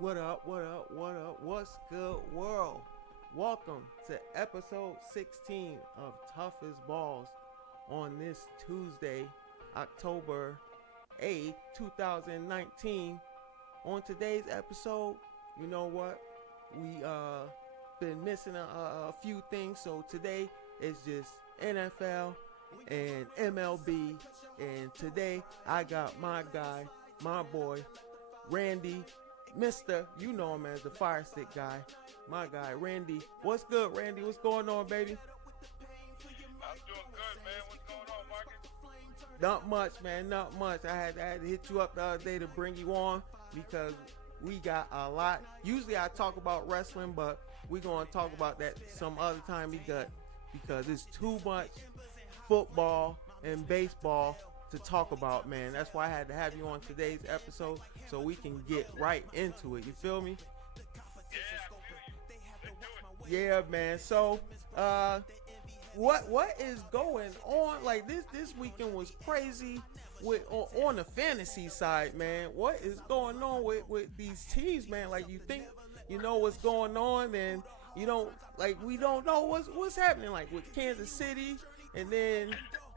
What up, what up, what up, what's good, world? Welcome to episode 16 of Tough as Balls on this Tuesday, October 8th, 2019. On today's episode, you know what? We been missing a few things, so today is just NFL and MLB. And today I got my guy, my boy, Randy, Mr. You know him as the Firestick Guy. My guy, Randy. What's good, Randy? What's going on, baby? I'm doing good, man. What's going on, Marcus? Not much, man. Not much. I had to hit you up the other day to bring you on because we got a lot. Usually I talk about wrestling, but we're going to talk about that some other time because it's too much football and baseball to talk about, man. That's why I had to have you on today's episode so we can get right into it. You feel me? Yeah, I feel you. Let's do it. Yeah, man. So, what is going on? Like this weekend was crazy with on the fantasy side, man. What is going on with these teams, man? Like you think you know what's going on, and you don't we don't know what's happening. Like with Kansas City, and then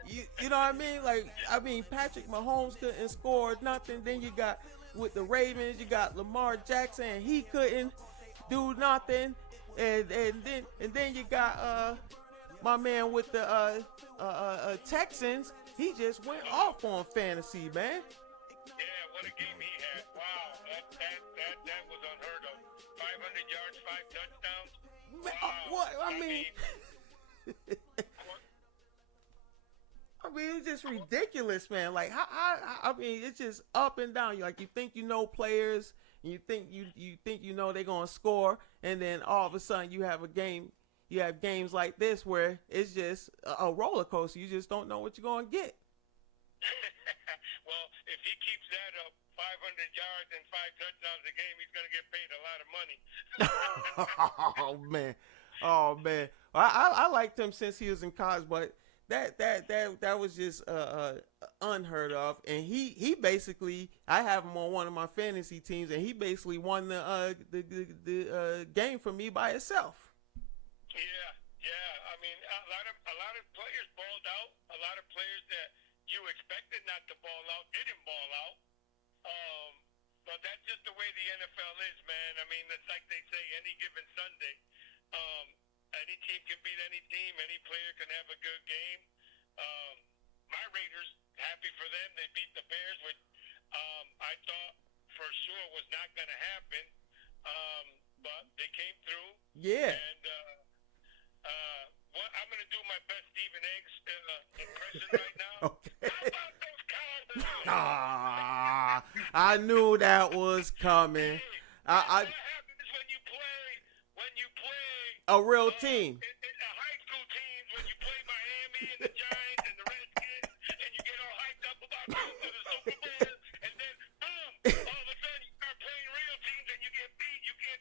you know what I mean? Patrick Mahomes couldn't score nothing. Then you got with the Ravens, you got Lamar Jackson, and he couldn't do nothing. And then you got my man with the Texans. He just went off on fantasy, man. Yeah, what a game he had. Wow, that was unheard of. 500 yards, 5 touchdowns. Man, Wow. what I mean, it's just ridiculous, man. Like I mean, it's just up and down. You think you know players, and you think you know they're gonna score, and then all of a sudden you have a game. You have games like this where it's just a roller coaster. You just don't know what you're gonna get. Well, if he keeps that up, 500 yards and 5 touchdowns a game, he's gonna get paid a lot of money. Oh man, oh man. I liked him since he was in college, but that was just unheard of. And he basically, I have him on one of my fantasy teams, and he basically won the game for me by himself. Yeah. I mean, a lot of players balled out. A lot of players that you expected not to ball out didn't ball out. But that's just the way the NFL is, man. I mean, it's like they say, any given Sunday, any team can beat any team. Any player can have a good game. My Raiders, happy for them. They beat the Bears, which I thought for sure was not going to happen. But they came through. Yeah. And I'm going to do my best Stephen Eggs impression right now. Okay. How about those Cowboys? I knew that was coming. What happens when you play A real team. in high school teams, when you play Miami and the Giants and the Redskins, and you get all hyped up about going to the Super Bowl, and then boom, all of a sudden you start playing real teams and you get beat. You can't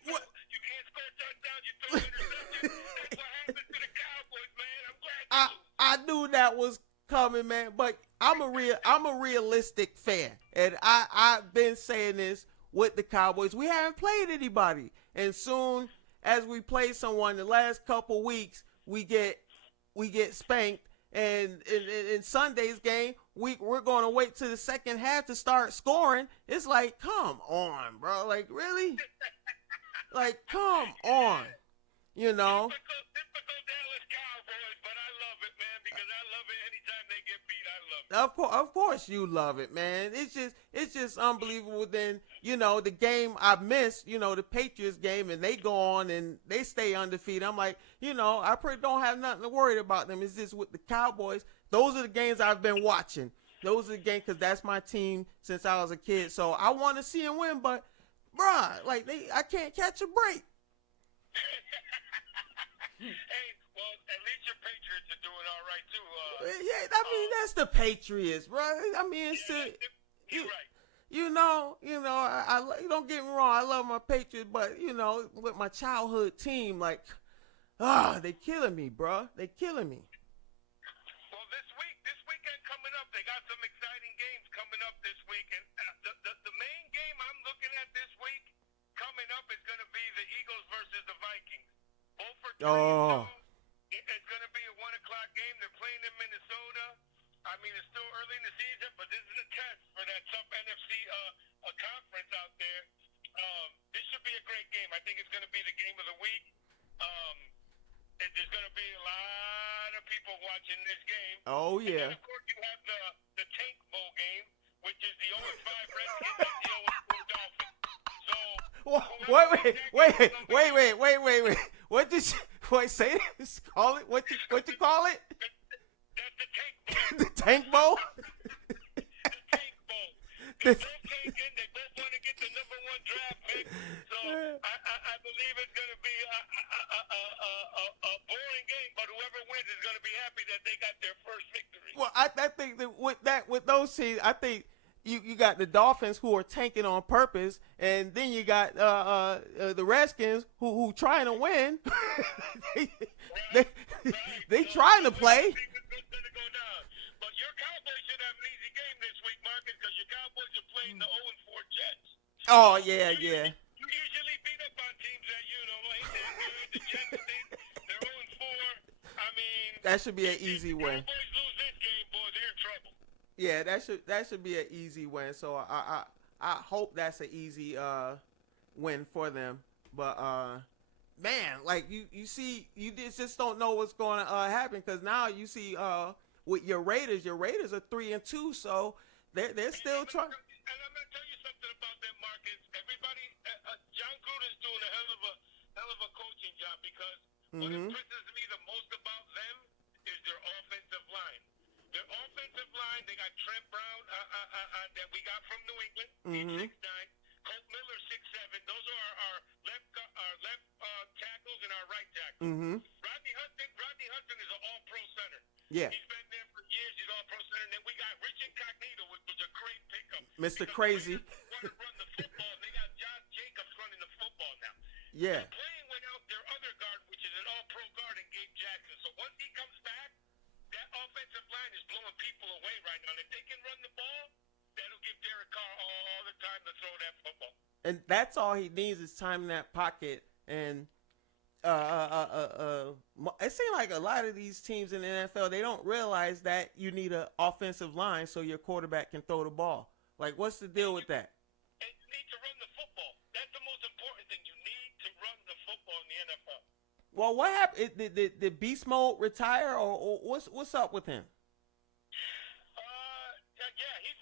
score touchdowns. You throw interceptions. That's what happens to the Cowboys, man. I'm glad. I knew that was coming, man. But I'm a realistic fan, and I've been saying this with the Cowboys. We haven't played anybody, and soon as we play someone, the last couple weeks we get spanked. And in Sunday's game, we're going to wait till the second half to start scoring. It's like, come on, bro. Like, really? Like, come on. You know? Typical Dallas Cowboys, but I love it, man, because I love it anytime they get beat. I love it. Of course you love it, man. It's just unbelievable. Then, you know, the game I missed, you know, the Patriots game, and they go on and they stay undefeated. I'm like, you know, I pretty don't have nothing to worry about them. It's just with the Cowboys. Those are the games I've been watching. Those are the games because that's my team since I was a kid. So I want to see them win, but, bruh, like, I can't catch a break. Hey, well, at least your Patriots are doing all right, too. Yeah, I mean, that's the Patriots, bro. I mean, it's you're right. You know, I don't get me wrong. I love my Patriots, but, you know, with my childhood team, like, they killing me, bro. They killing me. Well, this weekend coming up, they got some exciting games coming up this week. And the main game I'm looking at this week, coming up is going to be the Eagles versus the Vikings. Both for 3-2. Oh. It's going to be a 1:00 game. They're playing in Minnesota. I mean, it's still early in the season, but this is a test for that tough NFC conference out there. This should be a great game. I think it's going to be the game of the week. There's going to be a lot of people watching this game. Oh, yeah. And then, of course, you have the Tank Bowl game, which is the 0-5 Redskins and the 0-4 Dolphins. So, Wait. What did you say? Call it? What you call it? That's the Tank Bowl. The Tank Bowl? The Tank Bowl. They both tanking. They both want to get the number 1 draft pick. So I believe it's going to be a boring game, but whoever wins is going to be happy that they got their first victory. Well, I think that with those teams, I think you got the Dolphins who are tanking on purpose, and then you got the Redskins who trying to win. they trying to play. But your Cowboys should have an easy game this week, Marcus, because your Cowboys are playing the 0-4 Jets. Oh yeah. You usually beat up on teams that the Jets, they're 0-4. I mean, that should be an easy win. If the Cowboys lose this game, boy, they're in trouble. Yeah, that should be an easy win. So I hope that's an easy win for them. But man, like you see, you just don't know what's going to happen, because now you see with your Raiders are 3-2, so they're still trying. And I'm gonna tell you something about that, Marcus. Everybody, John Gruden's doing a hell of a coaching job, because what impresses me the most about them is their offensive line. Their offensive line, they got Trent Brown that we got from New England, 6'9", Colt Miller 6'7". Those are our left tackles and our right tackle. Rodney Hudson is an all-pro center. Yeah. He's been there for years. He's all-pro center. And then we got Rich Incognito, which was a great pickup. Mr. Crazy. Want to run the football. They got Josh Jacobs running the football now. Yeah. They're playing without their other guard, which is an all-pro guard in Gabe Jackson. So once he comes back, that offensive line is blowing people away right now. And if they can run the ball, that'll give Derek Carr all the time to throw that football. And that's all he needs is time in that pocket. And it seems like a lot of these teams in the NFL, they don't realize that you need an offensive line so your quarterback can throw the ball. Like, what's the deal with that? And you need to run the football. That's the most important thing. You need to run the football in the NFL. Well, what happened? Did Beast Mode retire, or what's up with him? Yeah, he's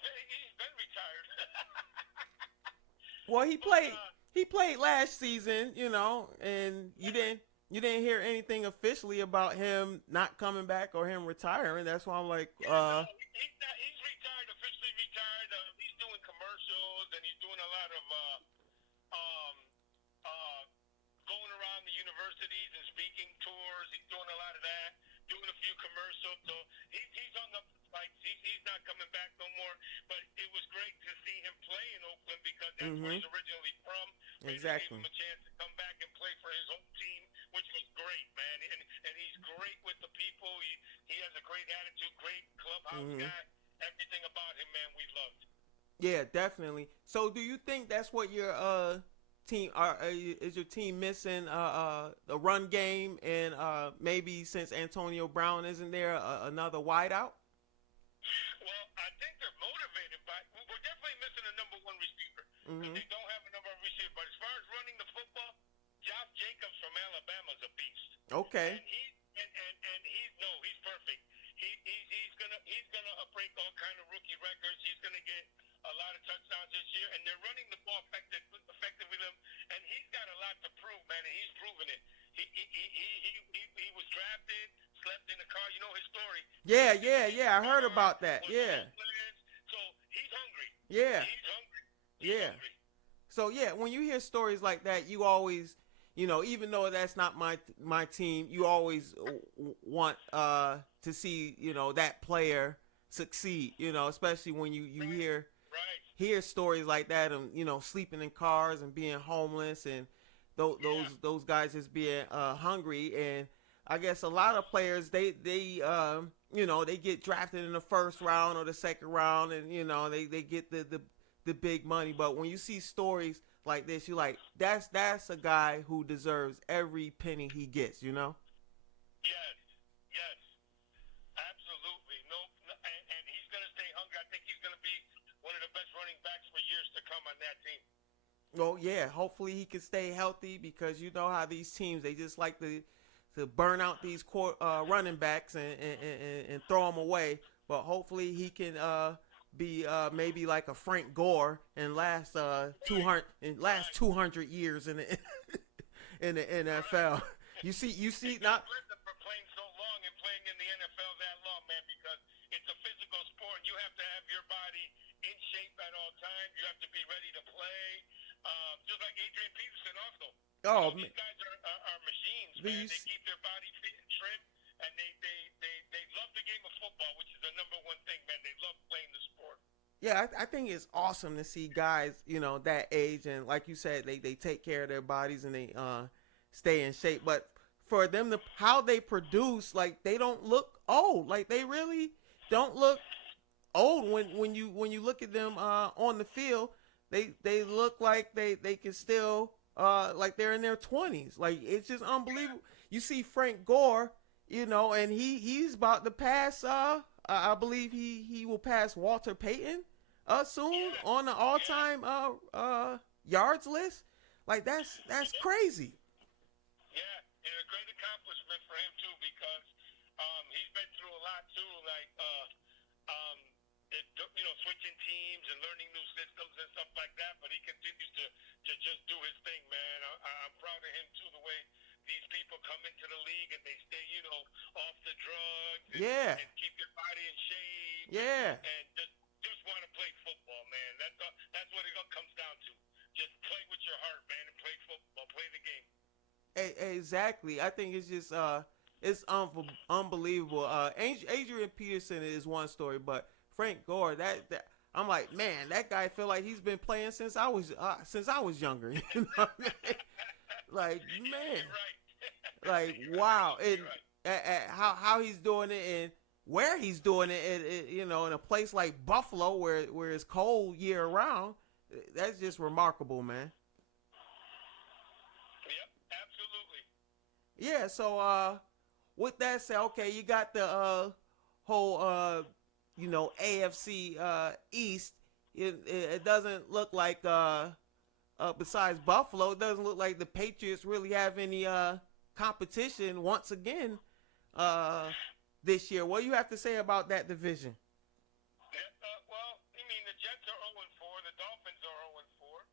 been retired. Well, he played last season, and you didn't hear anything officially about him not coming back or him retiring. That's why I'm like, he's retired, officially retired. He's doing commercials, and he's doing a lot of going around the universities and speaking tours. He's doing a lot of that, doing a few commercials. So he's on the fights. He's not coming back no more. But it was great to see him play in Oakland, because that's where he's originally from. Exactly. Gave him a chance to come back and play for his home team, which was great, man. And he's great with the people. He has a great attitude, great clubhouse guy. Everything about him, man, we loved. Yeah, definitely. So, do you think that's what your team is your team missing the run game, and maybe since Antonio Brown isn't there, another wideout? Well, I think they're motivated by. We're definitely missing a number 1 receiver. They don't have a number 1 receiver. But as far as running the football, Josh Jacobs from Alabama is a beast. Okay. And he's perfect. He's gonna break all kind of rookie records. He's gonna get a lot of touchdowns this year, and they're running the ball effectively with him. And he's got a lot to prove, man, and he's proven it. He was drafted, slept in the car. You know his story. Yeah. I heard about that. Yeah. So he's hungry. Yeah. He's hungry. Hungry. So yeah, when you hear stories like that, you always, even though that's not my team, you always want to see, that player succeed. Especially when you hear stories like that, and sleeping in cars and being homeless, and those guys just being hungry. And I guess a lot of players they get drafted in the first round or the second round, and they get the big money. But when you see stories like this, you like that's a guy who deserves every penny he gets, you know? Yes, yes, absolutely. No, and he's going to stay hungry. I think he's going to be one of the best running backs for years to come on that team. Well, yeah, hopefully he can stay healthy because you know how these teams, they just like to burn out these running backs and throw them away. But hopefully he can be maybe like a Frank Gore and last 200 years in the in the NFL. You see not. For playing so long and playing in the NFL that long, man, because it's a physical sport. You have to have your body in shape at all times. You have to be ready to play. Just like Adrian Peterson also. Oh, these guys are machines, man. They keep their body fit and trim, and they love the game of football, which is the number one thing, man. They love playing the sport. Yeah, I think it's awesome to see guys, you know, that age, and like you said, they take care of their bodies and they stay in shape. But for them to how they produce, like they don't look old. Like they really don't look old when you look at them on the field. They look like they can still like they're in their 20s. Like it's just unbelievable. You see Frank Gore, you know, and he's about to pass. I believe he will pass Walter Payton soon on the all-time yards list. Like that's crazy. Yeah, it's a great accomplishment for him too because he's been through a lot too. Like you know, switching teams and learning new systems and stuff like that. But he continues to just do his thing, man. I'm proud of him too. The way these people come into the league and they stay, you know, off the drugs and keep their body in shape. Yeah. And just want to play football, man. That's what it comes down to. Just play with your heart, man, and play football, play the game. Exactly. I think it's just it's unbelievable. Adrian Peterson is one story, but Frank Gore, that I'm like, man, that guy feel like he's been playing since I was younger. You know what I mean? Like, man, like wow, and how he's doing it and where he's doing it, you know, in a place like Buffalo where it's cold year round. That's just remarkable, man. Yep, absolutely. Yeah. So with that said, okay, you got the whole you know, AFC East. It doesn't look like besides Buffalo, it doesn't look like the Patriots really have any competition once again this year. What do you have to say about that division? Well, I mean, the Jets are 0-4. The Dolphins are 0-4.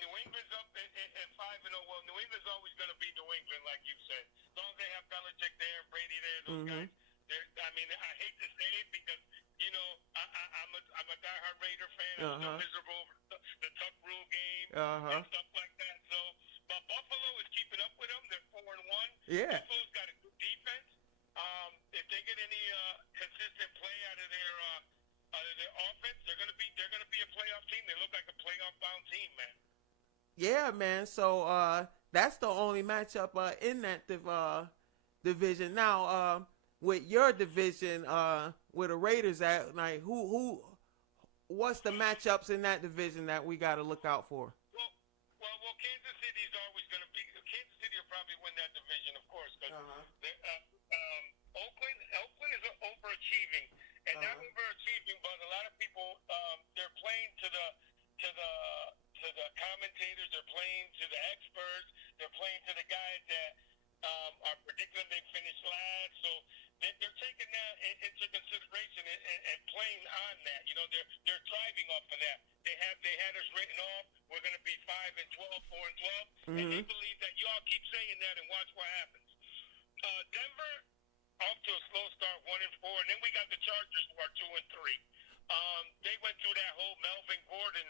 New England's up at 5-0. Well, New England's always going to be New England, like you said. As long as they have Belichick there, Brady there, those guys. I mean, I hate to say it because, you know, I'm a diehard Raider fan. I'm still miserable over the Tuck Rule game and stuff like that. So, but Buffalo is keeping up with them. They're 4-1. Yeah. Buffalo's got a good defense. If they get any consistent play out of their offense, they're gonna be a playoff team. They look like a playoff bound team, man. Yeah, man. So that's the only matchup in that division. Now, with your division, with the Raiders at like what's the matchups in that division that we got to look out for? Well, Kansas City's always going to be. Kansas City will probably win that division, of course. But Oakland is overachieving, and not overachieving, but a lot of people they're playing to the commentators, they're playing to the experts, they're playing to the guys that are predicting they finish last. So they're taking that into consideration and playing on that. You know, they're thriving off of that. They had us written off. We're going to be 5-12, 4-12, and they believe that. You all keep saying that, and watch what happens. Denver off to a slow start, 1-4, and then we got the Chargers who are 2-3. They went through that whole Melvin Gordon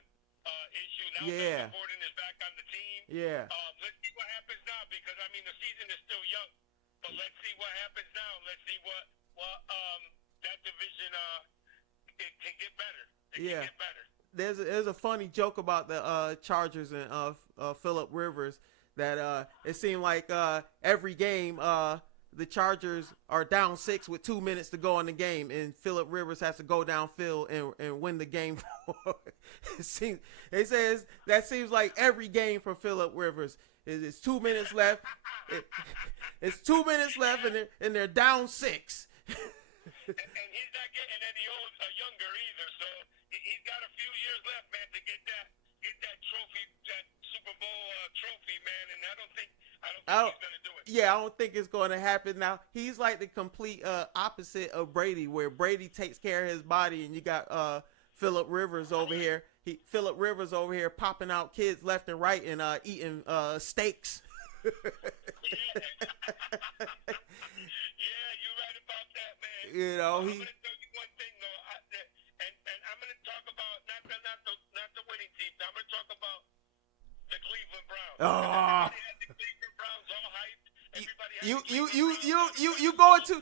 issue. Now Melvin Gordon is back on the team. Yeah. Let's see what happens now because I mean the season is still young, but let's see what happens now. Let's see what that division it can get better. It can get better. There's a funny joke about the Chargers and Phillip Rivers that it seemed like every game the Chargers are down 6 with 2 minutes to go in the game, and Phillip Rivers has to go downfield and win the game. It says that seems like every game for Phillip Rivers. It's 2 minutes left. It's 2 minutes left, and they're down 6. And he's not getting any younger either, so he's got a few years left, man, to get that trophy, that Super Bowl trophy, man. And I don't think he's gonna do it. Yeah, I don't think it's going to happen. Now he's like the complete opposite of Brady, where Brady takes care of his body, and you got Phillip Rivers over here. Phillip Rivers over here popping out kids left and right and eating steaks. Yeah, you're right about that, man. You know, I'm gonna tell you one thing though, and I'm gonna talk about not the winning teams. I'm gonna talk about the Cleveland Browns. Oh. Everybody had the Cleveland Browns all hyped. Everybody had You going to?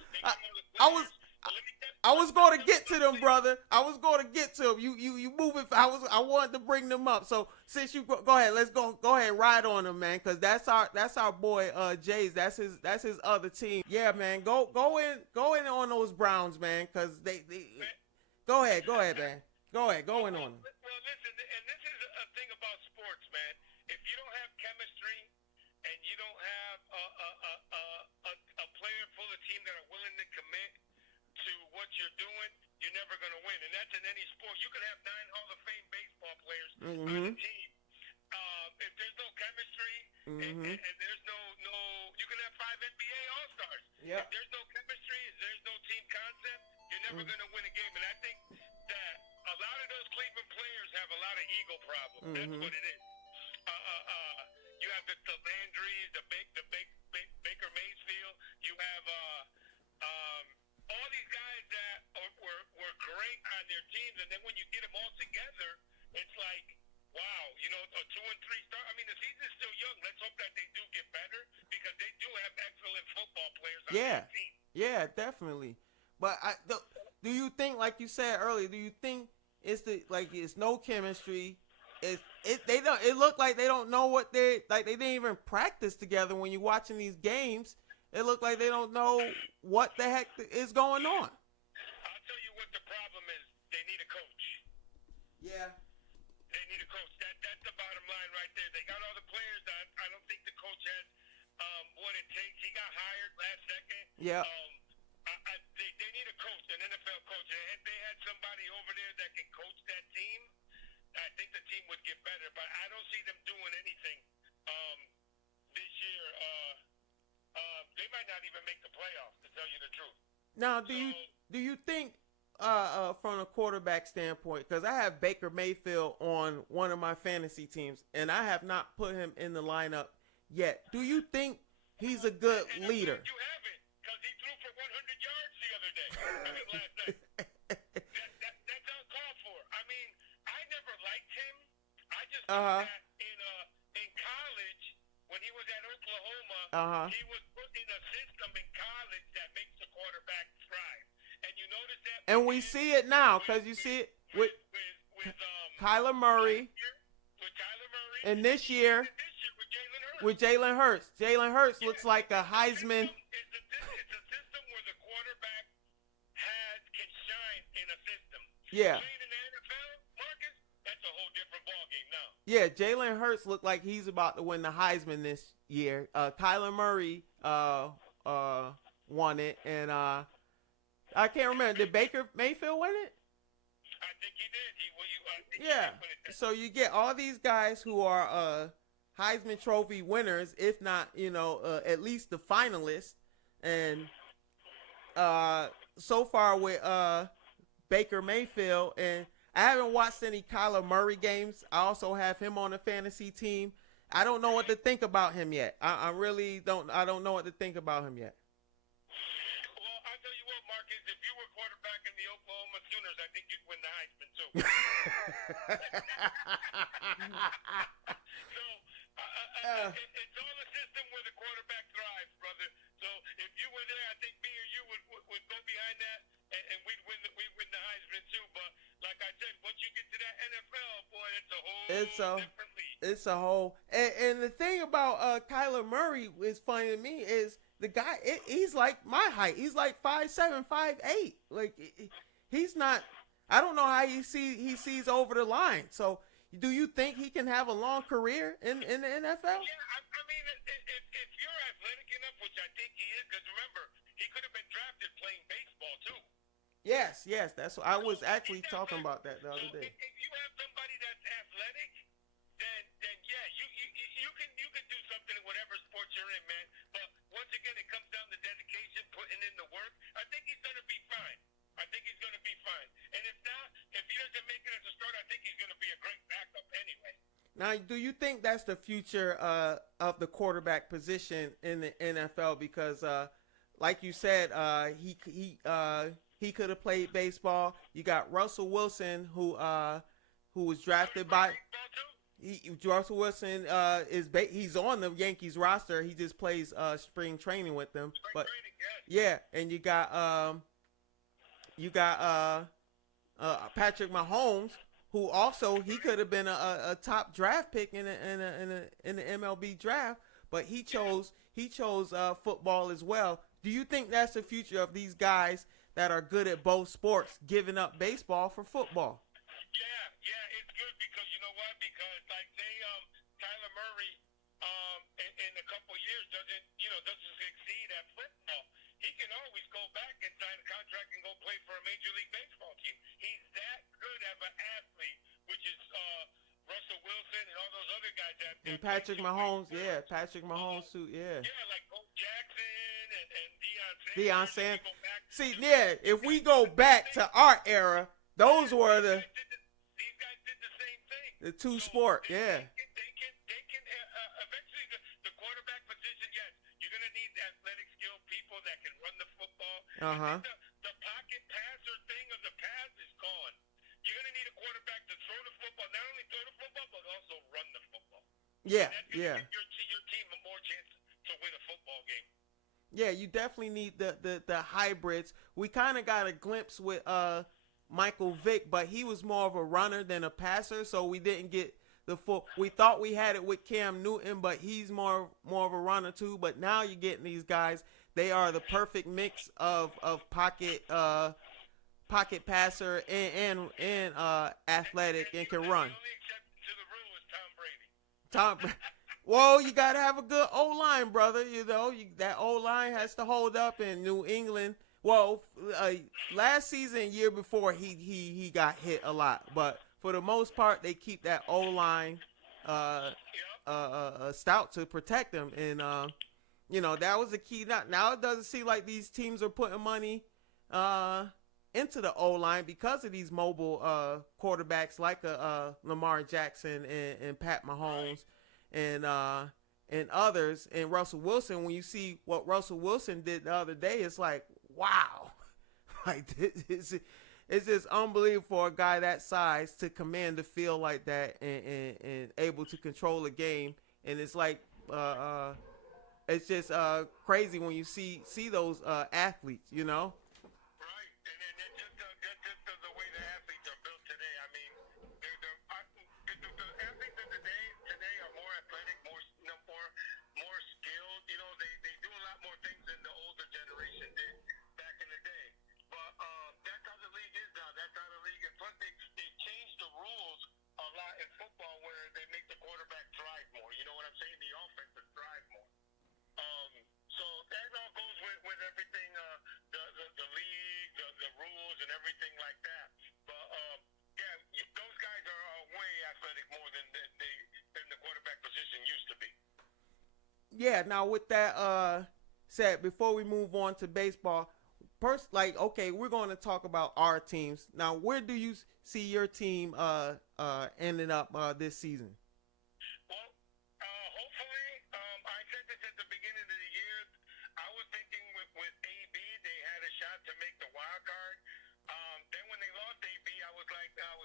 I was going to get to them, brother. I was going to get to them. You moving? I wanted to bring them up. So since you go ahead, let's go ahead, ride on them, man, because that's our boy Jays. That's his other team. Yeah, man. Go in on those Browns, man, because they. Go ahead, man. Go in on them. Well, listen, and this is a thing about sports, man. If you don't have chemistry and you don't have a player full of team that are willing to commit to what you're doing, you're never going to win. And that's in any sport. You can have 9 Hall of Fame baseball players on a team. If there's no chemistry and there's no, you can have 5 NBA All-Stars. Yep. If there's no chemistry, if there's no team concept, you're never going to win a game. And I think that a lot of those Cleveland players have a lot of ego problems. That's what it is. You have the Landrys, the Baker Mayfield. You have all these guys that were great on their teams, and then when you get them all together, it's like, wow, you know, a 2 and 3 start. I mean, the season's still young. Let's hope that they do get better because they do have excellent football players on their team. Yeah, definitely. But do you think, like you said earlier, do you think it's no chemistry? It looked like they don't know what they didn't even practice together when you're watching these games. It looked like they don't know what the heck is going on. I'll tell you what the problem is. They need a coach. Yeah. They need a coach. That's the bottom line right there. They got all the players. I don't think the coach has what it takes. He got hired last second. Yeah. They need a coach, an NFL coach. And if they had somebody over there that can coach that team, I think the team would get better. But I don't see them doing anything this year. They might not even make the playoffs, to tell you the truth. Now, do you think from a quarterback standpoint, because I have Baker Mayfield on one of my fantasy teams, and I have not put him in the lineup yet. Do you think he's a good leader? You haven't, because he threw for 100 yards the other day. Last night. That's uncalled for. I mean, I never liked him. I just thought that in college, when he was at Oklahoma, he was put in a system in college that makes the quarterback thrive. And you notice that. And we see it now, because you see it with Kyler Murray. With Kyler Murray. And this year with Jalen Hurts. Jalen Hurts looks like a Heisman. It's a system where the quarterback can shine in a system. Yeah. Playing in the NFL, Marcus, that's a whole different ballgame now. Yeah, Jalen Hurts looked like he's about to win the Heisman this year. Kyler Murray won it, and I can't remember. Did Baker Mayfield win it? I think he did. He did win it. So you get all these guys who are Heisman Trophy winners, if not, at least the finalists. And so far with Baker Mayfield, and I haven't watched any Kyler Murray games. I also have him on the fantasy team. I don't know what to think about him yet. I really don't. I don't know what to think about him yet. Well, I'll tell you what, Marcus. If you were quarterback in the Oklahoma Sooners, I think you'd win the Heisman too. It's all a system where the quarterback thrives, brother. So if you were there, I think me or you would go behind that, and we'd win the Heisman too. But like I said, once you get to that NFL, boy, it's a whole different league. It's a whole. And the thing about Kyler Murray is funny to me is the guy, he's like my height. He's like 5'7", 5'8". Like he's not. I don't know how he sees over the line. So, do you think he can have a long career in the NFL? Yeah, I mean, if you're athletic enough, which I think he is, because remember, he could have been drafted playing baseball too. Yes, that's what I was actually talking about that the other day. If you have somebody that's athletic, then yeah, you can do something in whatever sport you're in, man. But once again, it comes down to dedication, putting in the work. I think he's gonna be fine. And if not, if he doesn't make it as a starter, I think he's gonna be a great backup anyway. Now, do you think that's the future of the quarterback position in the NFL? Because, like you said, he could have played baseball. You got Russell Wilson, who was drafted by. Russell Wilson he's on the Yankees roster. He just plays spring training with them. But yeah, and you got Patrick Mahomes, who also he could have been a top draft pick in the MLB draft, but he chose football as well. Do you think that's the future of these guys that are good at both sports, giving up baseball for football? Yeah, it's good because you know what? Because like say Tyler Murray in a couple years doesn't succeed at football. He can always go back and sign a contract and go play for a Major League Baseball team. He's that good of an athlete, which is Russell Wilson and all those other guys. And Patrick Mahomes, Patrick Mahomes too, yeah. Yeah, like Bo Jackson and Deion Sanders. See, yeah, if we go back to our era, those were the these guys did the same thing. The two sport, yeah. They can eventually the quarterback position. Yes, you're gonna need athletic skilled people that can run the football. The pocket passer thing of the pass is gone. You're gonna need a quarterback to throw the football, not only throw the football but also run the football. Yeah, Give your team a more chance to win a football game. Yeah, you definitely need the hybrids. We kind of got a glimpse with Michael Vick, but he was more of a runner than a passer, so we didn't get the full. We thought we had it with Cam Newton, but he's more of a runner too. But now you're getting these guys; they are the perfect mix of pocket passer and athletic and can run. The only exception to the rule is Tom Brady. Well, you gotta have a good O-line, brother. You know that O-line has to hold up in New England. Well, last season, year before, he got hit a lot, but for the most part, they keep that O-line stout to protect them, and that was the key. Now it doesn't seem like these teams are putting money into the O-line because of these mobile quarterbacks like Lamar Jackson and Pat Mahomes and others, and Russell Wilson. When you see what Russell Wilson did the other day, it's like, wow, like it's just unbelievable for a guy that size to command the field like that and able to control the game. And it's like it's just crazy when you see those athletes, Right, and then just the way the athletes are built today. I mean, the athletes of today are more athletic, more skilled. They do a lot more things than the older generation did back in the day. But that's how the league is now. That's how the league is. Plus, they changed the rules a lot in football where they make the quarterback drive more. You know what I'm saying? The offensive drive more. So that all goes with everything, the league, the rules, and everything like that. But those guys are way athletic more than the quarterback position used to be. Yeah. Now with that said, before we move on to baseball, okay, we're going to talk about our teams now. Where do you see your team ending up this season? To make the wild card. Then when they lost A.B., I was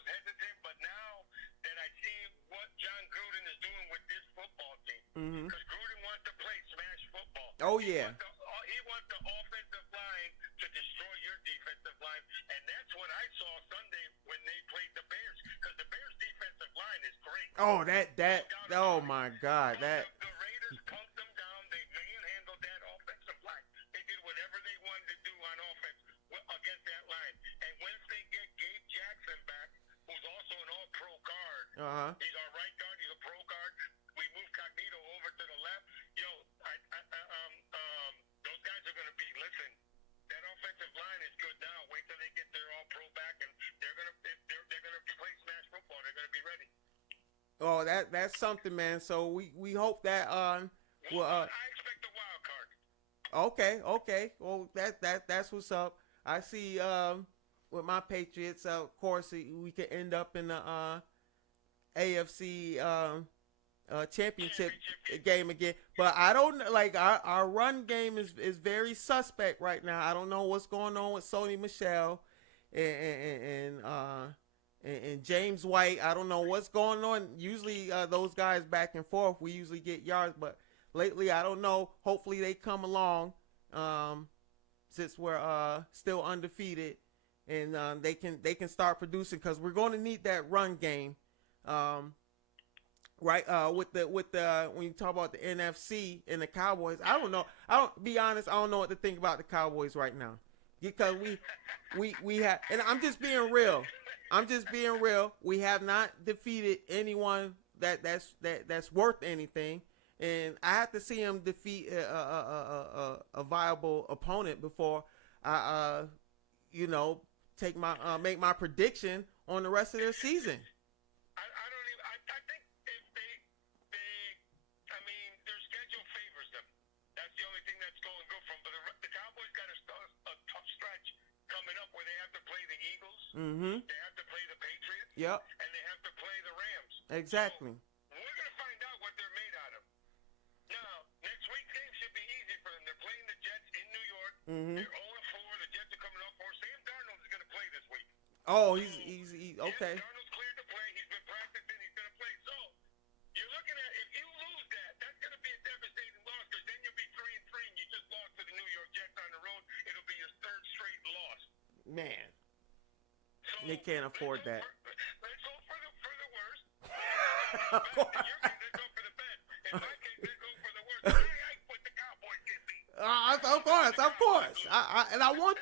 hesitant, but now that I see what John Gruden is doing with this football team, because Gruden wants to play smash football. Oh, yeah. He wants the offensive line to destroy your defensive line, and that's what I saw Sunday when they played the Bears, because the Bears' defensive line is great. Oh, oh my God, the Raiders punked them down. They manhandled that offensive line. He's our right guard. He's a pro guard. We moved Cognito over to the left. Yo, those guys are going to be, listen, that offensive line is good now. Wait till they get their all-pro back, and they're going to play smash football. They're going to be ready. Oh, that's something, man. So we hope that well, I expect a wild card. Okay. Well, that's what's up. I see with my Patriots, of course, we could end up in the AFC championship game again. But I don't like our run game is very suspect right now. I don't know what's going on with Sony Michel and James White. I don't know what's going on. Usually those guys back and forth, we usually get yards, but lately I don't know. Hopefully they come along since we're still undefeated, and they can start producing, because we're going to need that run game. Right, with the when you talk about the NFC and the Cowboys, I don't know. I don't know what to think about the Cowboys right now, because we have, and I'm just being real. We have not defeated anyone that's worth anything, and I have to see them defeat a viable opponent before I take my make my prediction on the rest of their season. Mm-hmm. They have to play the Patriots. Yep. And they have to play the Rams. Exactly. So we're going to find out what they're made out of. Now, next week's game should be easy for them. They're playing the Jets in New York. Mm-hmm. They're 0-4. The Jets are coming off 4. Sam Darnold is going to play this week. Oh, he's okay. Yes, Darnold's cleared to play. He's been practicing. He's going to play. So you're looking at, if you lose that's going to be a devastating loss, because then you'll be 3-3 and you just lost to the New York Jets on the road. It'll be your third straight loss. Man. They can't afford that. Let's go for the worst. Let's go for the best. In my case, let's go for the worst. I put the Cowboys get beat. Of course. I want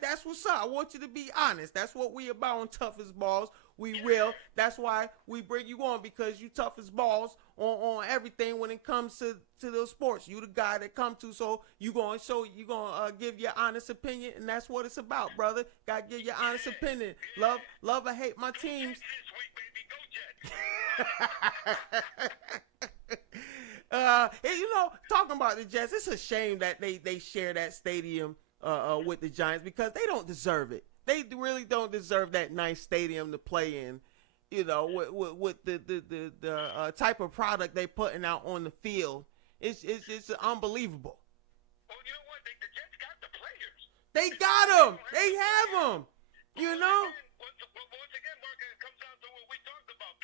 that's what's up. I want you to be honest. That's what we about on Toughest Balls. We will. That's why we bring you on, because you toughest balls on everything when it comes to those sports. You the guy that come to, so you gonna give your honest opinion, and that's what it's about, brother. Gotta give your honest opinion. Love or hate my teams. Talking about the Jets, it's a shame that they share that stadium with the Giants, because they don't deserve it. They really don't deserve that nice stadium to play in, with the type of product they putting out on the field. It's unbelievable. Well, you know what? The Jets got the players. They got them. They have them. Once again, Mark, it comes down to what we talked about: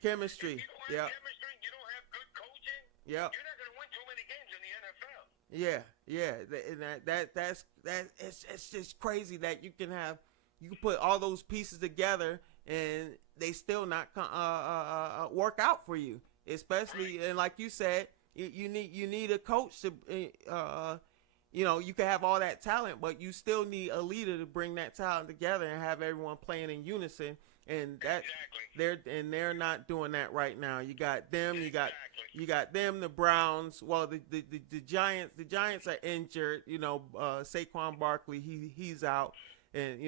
chemistry. If you don't have chemistry, you don't have good coaching. Yeah. You're not going to win too many games in the NFL. And it's just crazy that you can put all those pieces together and they still not work out for you. Especially, and like you said, you need a coach to you can have all that talent, but you still need a leader to bring that talent together and have everyone playing in unison. And they're not doing that right now. You got them. You got them. The Browns. Well, the Giants. The Giants are injured. Saquon Barkley. He's out, and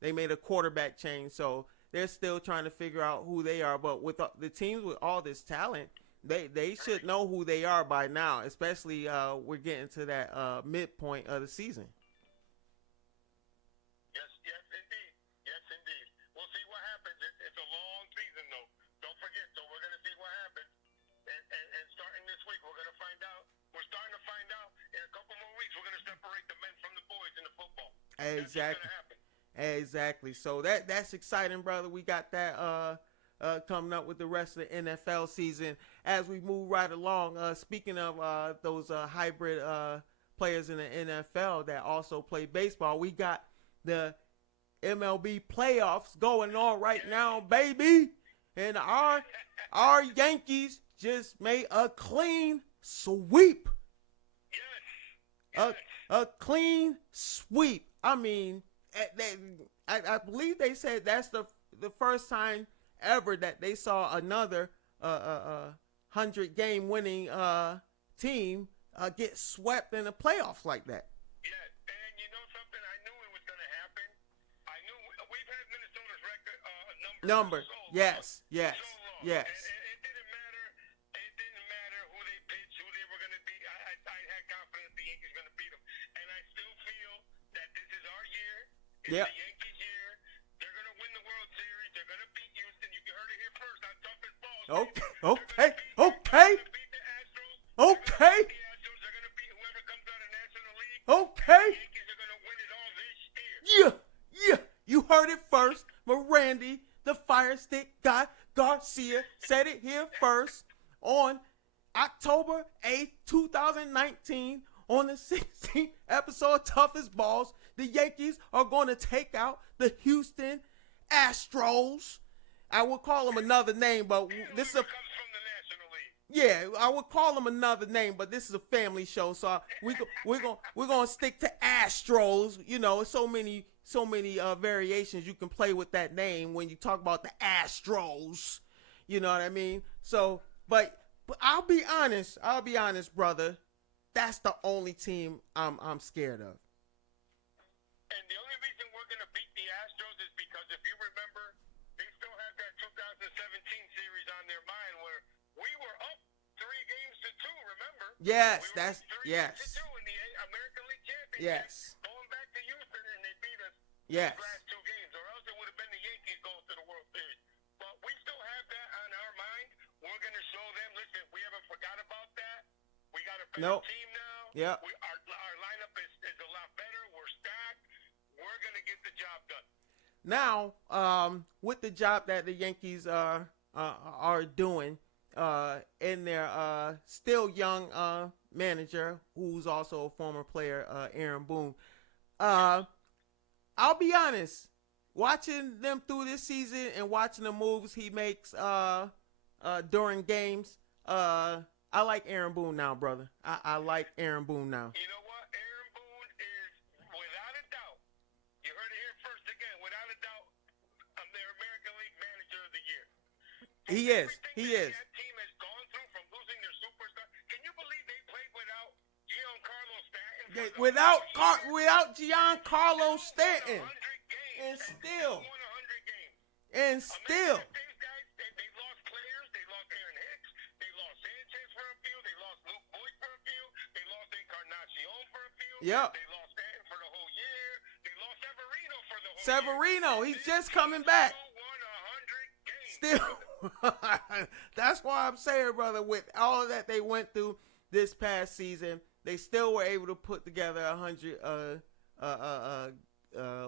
they made a quarterback change, so they're still trying to figure out who they are. But with the teams with all this talent, they should know who they are by now. Especially we're getting to that midpoint of the season. Exactly. So that's exciting, brother. We got that coming up with the rest of the NFL season as we move right along. Speaking of those hybrid players in the NFL that also play baseball, we got the MLB playoffs going on right now, baby. And our Yankees just made a clean sweep. A clean sweep. I mean, I believe they said that's the first time ever that they saw another 100-game winning team get swept in the playoffs like that. Yeah, and you know something? I knew it was going to happen. I knew we've had Minnesota's record number. So yes, long, yes, so long. yes. And it didn't matter. It didn't matter who they pitched, who they were going to beat. I had confidence the Yankees were going to beat them, and I still feel that this is our year. It's the Yankees' year. They're going to win the World Series. They're going to beat Houston. You heard it here first on Toughest Balls. Okay. Yankees are going to win it all this year. Yeah. You heard it first. Randy, the Firestick Guy, Garcia said it here first on October 8th, 2019, on the 16th episode of Toughest Balls. The Yankees are going to take out the Houston Astros. I will call them another name, but this is a... Yeah, I would call them another name, but this is a family show, so we're gonna stick to Astros. You know, so many variations you can play with that name when you talk about the Astros. You know what I mean? So, but I'll be honest, brother. That's the only team I'm scared of. And the only reason we're gonna beat the Astros is because if you remember, they still have that 2017 series on their mind where we were up 3-2, remember? Yes, we that's yes. 3-2 in the American League Championship. Yes. Going back to Houston and they beat us yes. the last 2 games, or else it would have been the Yankees going to the World Series. But we still have that on our mind. We're going to show them, listen, we haven't forgot about that. We got a better team now. Yeah. Our lineup is a lot better. We're stacked. We're going to get the job done. Now, with the job that the Yankees are doing, and their still young manager, who's also a former player, Aaron Boone. I'll be honest, watching them through this season and watching the moves he makes during games, I like Aaron Boone now, brother. I like Aaron Boone now. You know what? Aaron Boone is, without a doubt, you heard it here first again, without a doubt, the American League Manager of the Year. He is. That team has gone through from losing their superstar. Can you believe they played without Giancarlo Stanton? Without Giancarlo Stanton. And still. They lost players. They lost Aaron Hicks. They lost Sanchez for a few. They lost Luke Boyd for a few. They lost Encarnacion for a few. Yep. They lost Stanton for the whole year. They lost Severino for the whole year. He's just coming back. Still. That's why I'm saying, brother, with all that they went through this past season, they still were able to put together a 100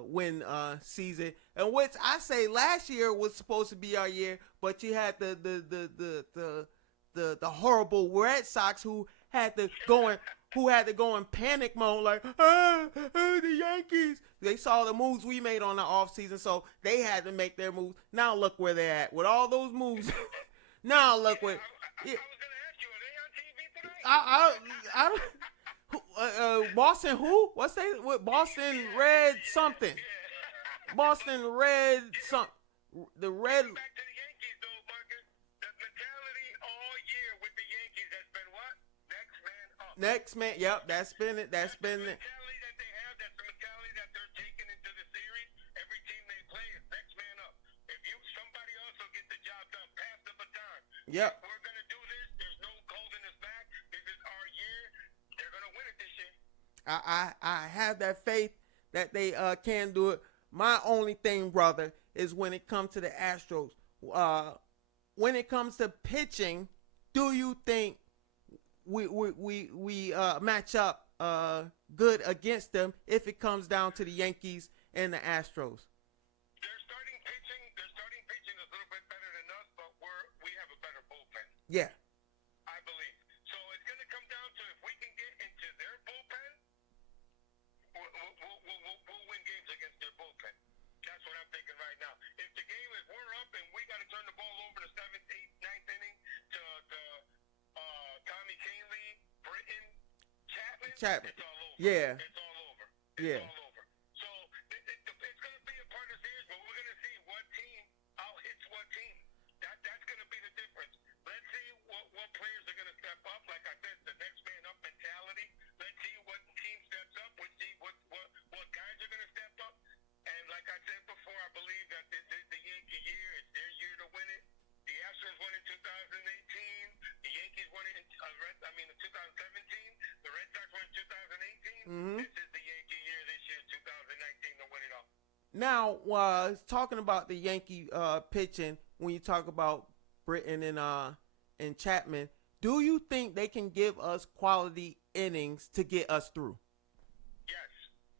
win season, and which I say last year was supposed to be our year, but you had the horrible Red Sox who had to go in panic mode, like the Yankees. They saw the moves we made on the offseason, so they had to make their moves. Now look where they're at with all those moves. Now look where. I was going to ask you, are they on TV I tonight? Boston who? What's they? What Boston Red something? Boston Red something. The Red. Back to the Yankees though, Marcus. The mentality all year with the Yankees has been what? Next man up. Next man. Yep, that's been it. That's been it. Yep. We're going to do this. There's no holding us back. This is our year. They're going to win it this year. I have that faith that they can do it. My only thing, brother, is when it comes to the Astros. When it comes to pitching, do you think we match up good against them if it comes down to the Yankees and the Astros? Yeah. I believe. So it's going to come down to if we can get into their bullpen, we'll win games against their bullpen. That's what I'm thinking right now. If the game is we're up and we got to turn the ball over the 7th, 8th, 9th inning to Tommy Kahnle, Britton, Chapman, it's all over. Yeah. It's all over. Yeah. All over. So it's going to be a part of the series, but we're going to see what team out-hits what team. Mm-hmm. This is the Yankee year. This year, 2019, to win it all. Now, talking about the Yankee pitching, when you talk about Britton and Chapman, do you think they can give us quality innings to get us through? Yes.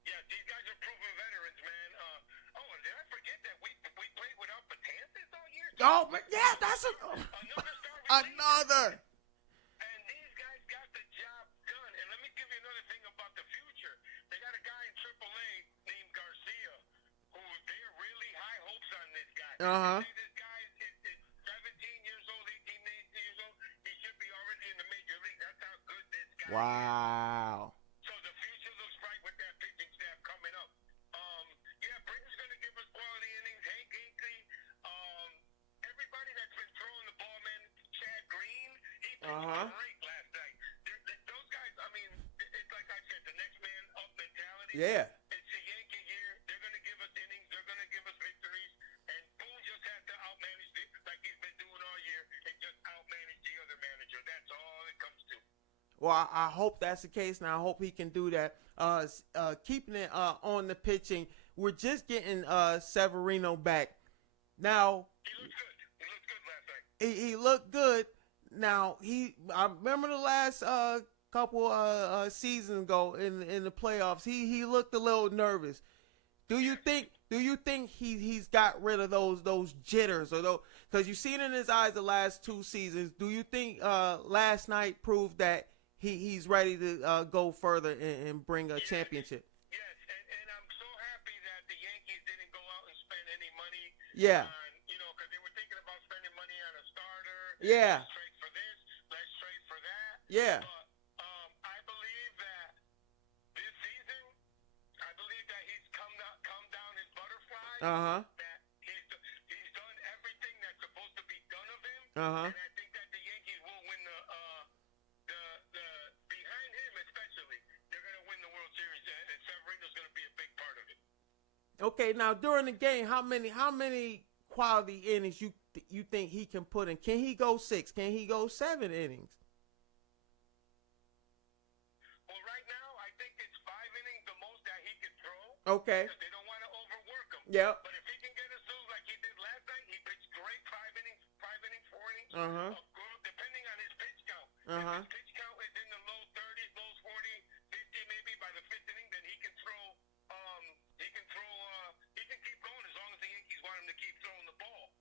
Yeah, these guys are proven veterans, man. And did I forget that we played without Betances all year? Oh, yeah, that's another star another. And these guys got the job done. And let me give you another thing about the future. They got a guy in AAA named Garcia, who they're really high hopes on this guy. Uh-huh. This guy is 17 years old, 18 years old. He should be already in the major league. That's how good this guy is. Wow. So the future looks bright with that pitching staff coming up. Yeah, Britton's going to give us quality innings. Hank Hinkley, everybody that's been throwing the ball, man. Chad Green, he pitched great last night. Those guys, I mean, it's like I said, the next man up mentality. Yeah. It's a Yankee year. They're going to give us innings. They're going to give us victories. And Boone just has to outmanage it like he's been doing all year and just outmanage the other manager. That's all it comes to. Well, I hope that's the case, and I hope he can do that. Keeping it on the pitching, we're just getting Severino back. Now, He looked good. He looked good last night. He looked good. Now, I remember the last couple seasons ago in the playoffs, he looked a little nervous. Do you think he's got rid of those jitters or those? Because you seen in his eyes the last two seasons. Do you think last night proved that he's ready to go further and bring a championship? Yes, and I'm so happy that the Yankees didn't go out and spend any money. Yeah. Because they were thinking about spending money on a starter. Yeah. Let's trade for this. Let's trade for that. Yeah. But I believe that this season, he's calmed down his butterflies. That he's done everything that's supposed to be done of him. And I think that the Yankees will win the behind him especially. They're going to win the World Series, and Severino's going to be a big part of it. Okay, now during the game, how many quality innings you think he can put in? Can he go 6? Can he go 7 innings? Well, right now, I think it's 5 innings the most that he can throw. Okay. Because they don't want to overwork him. Yep. But if he can get us through like he did last night, he pitched great 4 innings, depending on his pitch count. If his pitch count is in the low 30s, low 40s, 50 maybe by the 5th inning, then he can throw. He can keep going as long as the Yankees want him to keep throwing the ball.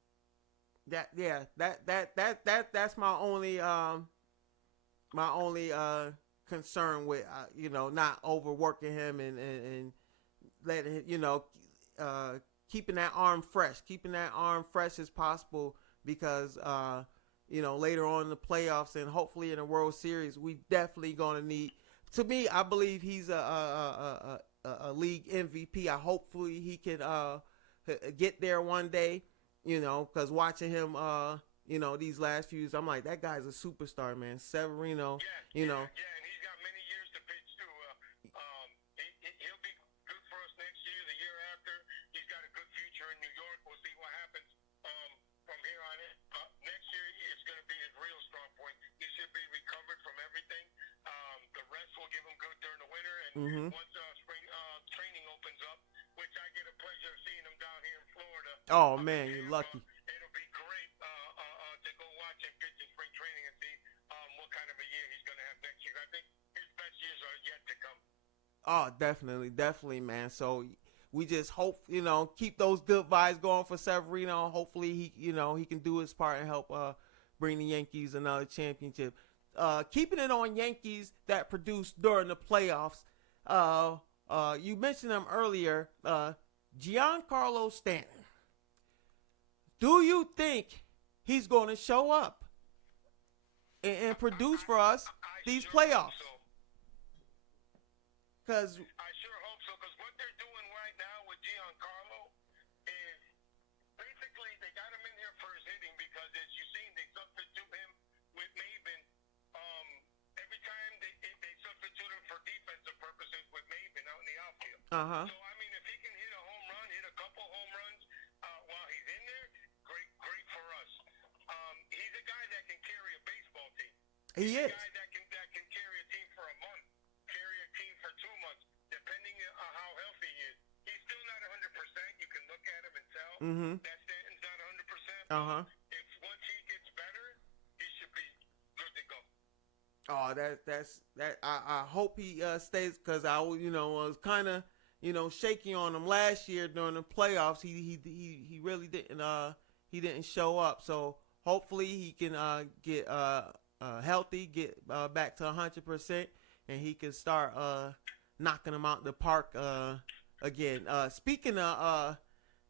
That's my only concern with not overworking him and letting him, keeping that arm fresh as possible, because later on in the playoffs and hopefully in the World Series, we definitely gonna need. To me, I believe he's a league MVP. Hopefully he can get there one day. Because watching him, these last few years, I'm like, that guy's a superstar, man. Severino, Yeah, and he's got many years to pitch too. He'll be good for us next year, the year after. He's got a good future in New York. We'll see what happens from here on in. Next year is going to be his real strong point. He should be recovered from everything. The rest will give him good during the winter, and once spring training opens up, which I get a pleasure of seeing him down here in Florida. Oh man, you're lucky. It'll be great to go watch him pitch in spring training and see what kind of a year he's going to have next year. I think his best years are yet to come. Oh, definitely, man. So we just hope, keep those good vibes going for Severino. Hopefully he can do his part and help bring the Yankees another championship. Keeping it on Yankees that produced during the playoffs. You mentioned them earlier. Giancarlo Stanton. Do you think he's going to show up and produce for us these playoffs? Because I sure hope so, because what they're doing right now with Giancarlo is basically they got him in here for his hitting, because as you've seen, they substitute him with Maven. Every time they substitute him for defensive purposes with Maven out in the outfield. So, I mean, if he can hit a home run, hit a couple home runs while he's in there, great for us. He's a guy that can carry a baseball team. He is. A guy that can carry a team for a month, carry a team for 2 months. Mm-hmm. That Stanton's not 100%. Uh-huh. If once he gets better, he should be good to go. Oh, that. I hope he stays, because I was kind of shaky on him last year during the playoffs. He really didn't show up. So hopefully he can get healthy, get back to 100%, and he can start knocking them out the park again. Speaking of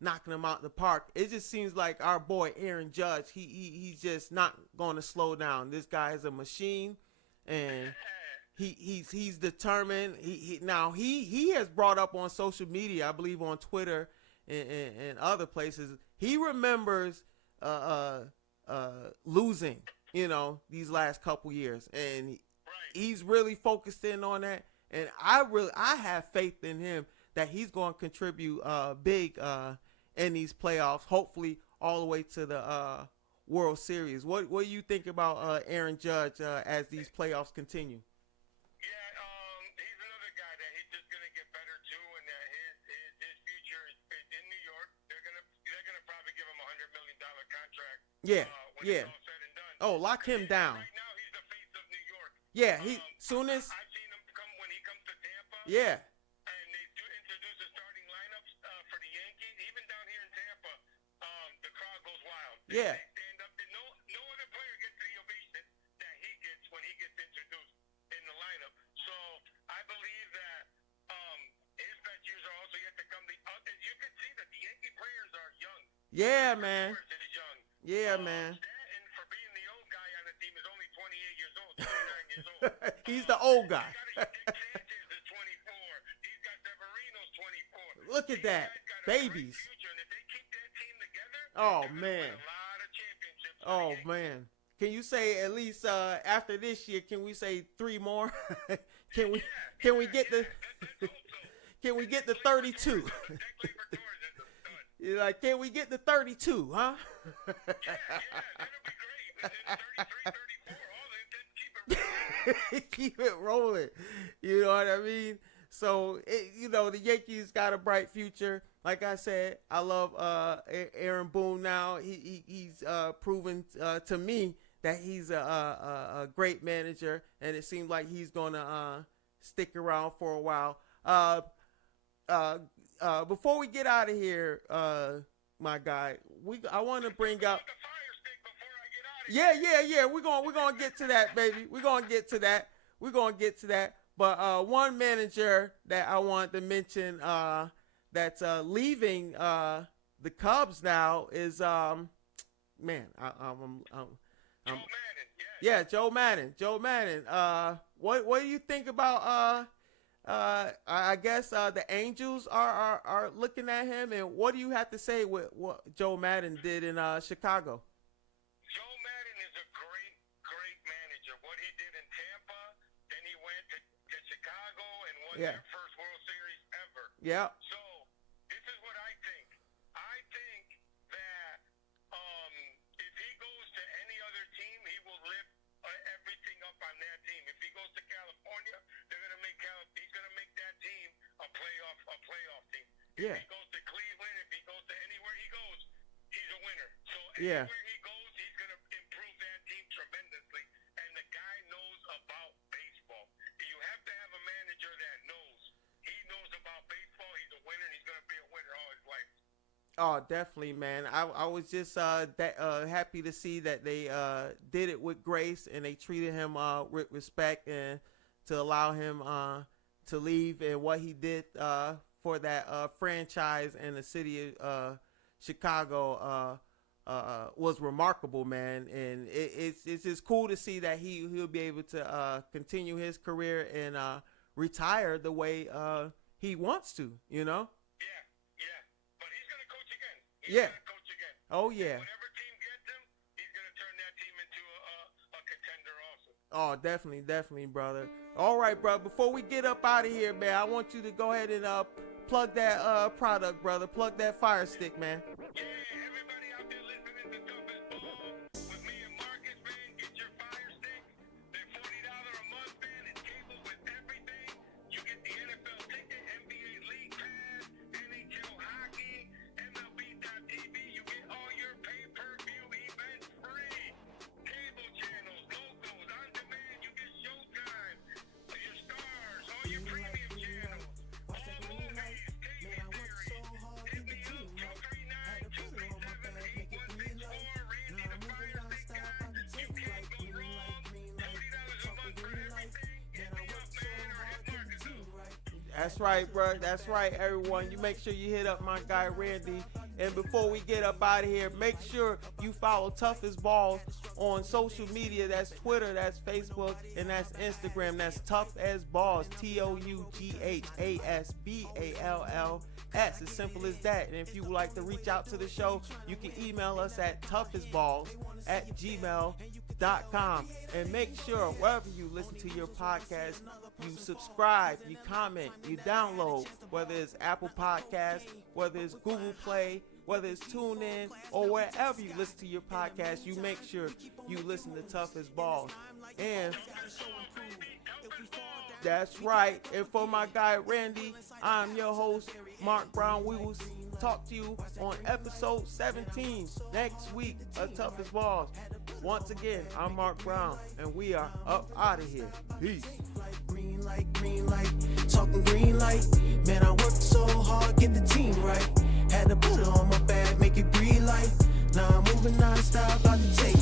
knocking them out the park, it just seems like our boy Aaron Judge, he's just not going to slow down. This guy is a machine, and he's determined. He has brought up on social media, I believe on Twitter and other places, he remembers losing, these last couple years, and he's really focused in on that. And I have faith in him that he's going to contribute big in these playoffs, hopefully all the way to the World Series. What do you think about Aaron Judge as these playoffs continue? Yeah, he's another guy that he's just gonna get better too, and that his future is in New York. They're gonna probably give him $100 million contract. Yeah, when yeah. it's all said and done. Oh, lock him down. Right now, he's the face of New York. Yeah, soon as. I've seen him come when he comes to Tampa. Yeah. And they do introduce the starting lineups for the Yankees. Even down here in Tampa, the crowd goes wild. Yeah. They stand up. And no other player gets the ovation that he gets when he gets introduced in the lineup. So I believe that his best years are also yet to come. You can see that the Yankee players are young. Yeah, man. Is young. Yeah, man. Stanton, for being the old guy on the team, is only 28 years old, 29 years old. He's the old guy. Dick Sanchez is 24. He's got Severino's 24. Look at that. Babies. Future, and if they keep that team together, Oh, they're gonna man. win a lot of championships. Oh, man. Can you say at least after this year, can we say 3 more? Can we get the can we get the 32? You're like, can we get the 32, huh? That'll be great. And then 33, 34, all that, keep it rolling. Keep it rolling. You know what I mean? So, the Yankees got a bright future. Like I said, I love Aaron Boone now. He's proven to me that he's a great manager, and it seems like he's going to stick around for a while. Before we get out of here, my guy, I want to bring up. Yeah. We're gonna get to that, baby. We're gonna get to that. But one manager that I want to mention that's leaving the Cubs now is Joe Maddon. Joe Maddon. What do you think about I guess the Angels are looking at him, and what do you have to say with what Joe Maddon did in Chicago? Joe Maddon is a great manager. What he did in Tampa, then he went to Chicago and won their first World Series ever. Yeah. So this is what I think. I think that if he goes to any other team, he will lift everything up on that team. If he goes to California, they're gonna make he's gonna make that team a playoff team. Yeah. If he goes to Cleveland, if he goes to anywhere he goes, he's a winner. So Yeah. anywhere he goes, he's gonna improve that team tremendously. And the guy knows about baseball. You have to have a manager that knows. He knows about baseball. He's a winner. And he's gonna be a winner all his life. Oh, definitely, man. I was just happy to see that they did it with grace, and they treated him with respect, and to allow him to leave, and what he did for that franchise and the city of Chicago was remarkable, man. And it's just cool to see that he'll be able to continue his career and retire the way he wants to, Yeah. But he's going to coach again. Oh, yeah. And whatever team gets him, he's going to turn that team into a contender also. Oh, definitely, brother. All right, brother. Before we get up out of here, man, I want you to go ahead and plug that product, brother. Plug that Firestick, man. Yeah, everybody out there listening to Toughest Ball with me and Marcus, man, get your Firestick. They're $40 a month, man. It's cable with everything. You get the NFL ticket, NBA League Pass, NHL hockey, MLB.tv That's right, bro. That's right, everyone. You make sure you hit up my guy Randy. And before we get up out of here, make sure you follow Tough as Balls on social media. That's Twitter, that's Facebook, and that's Instagram. That's Tough as Balls, TOUGHASBALLS. As simple as that. And if you would like to reach out to the show, you can email us at toughasballs@gmail.com. And make sure wherever you listen to your podcast, you subscribe, you comment, you download, whether it's Apple Podcasts, whether it's Google Play, whether it's TuneIn, or wherever you listen to your podcast, you make sure you listen to Tough as Balls. And that's right. And for my guy Randy, I'm your host, Mark Brown. We will talk to you on episode 17 next week of Tough as Balls. Once again, I'm Mark Brown, and we are up out of here. Peace. Green light, talking green light. Man, I worked so hard, get the team right. Had to put it on my back, make it breathe life. Now I'm moving non-stop, about to take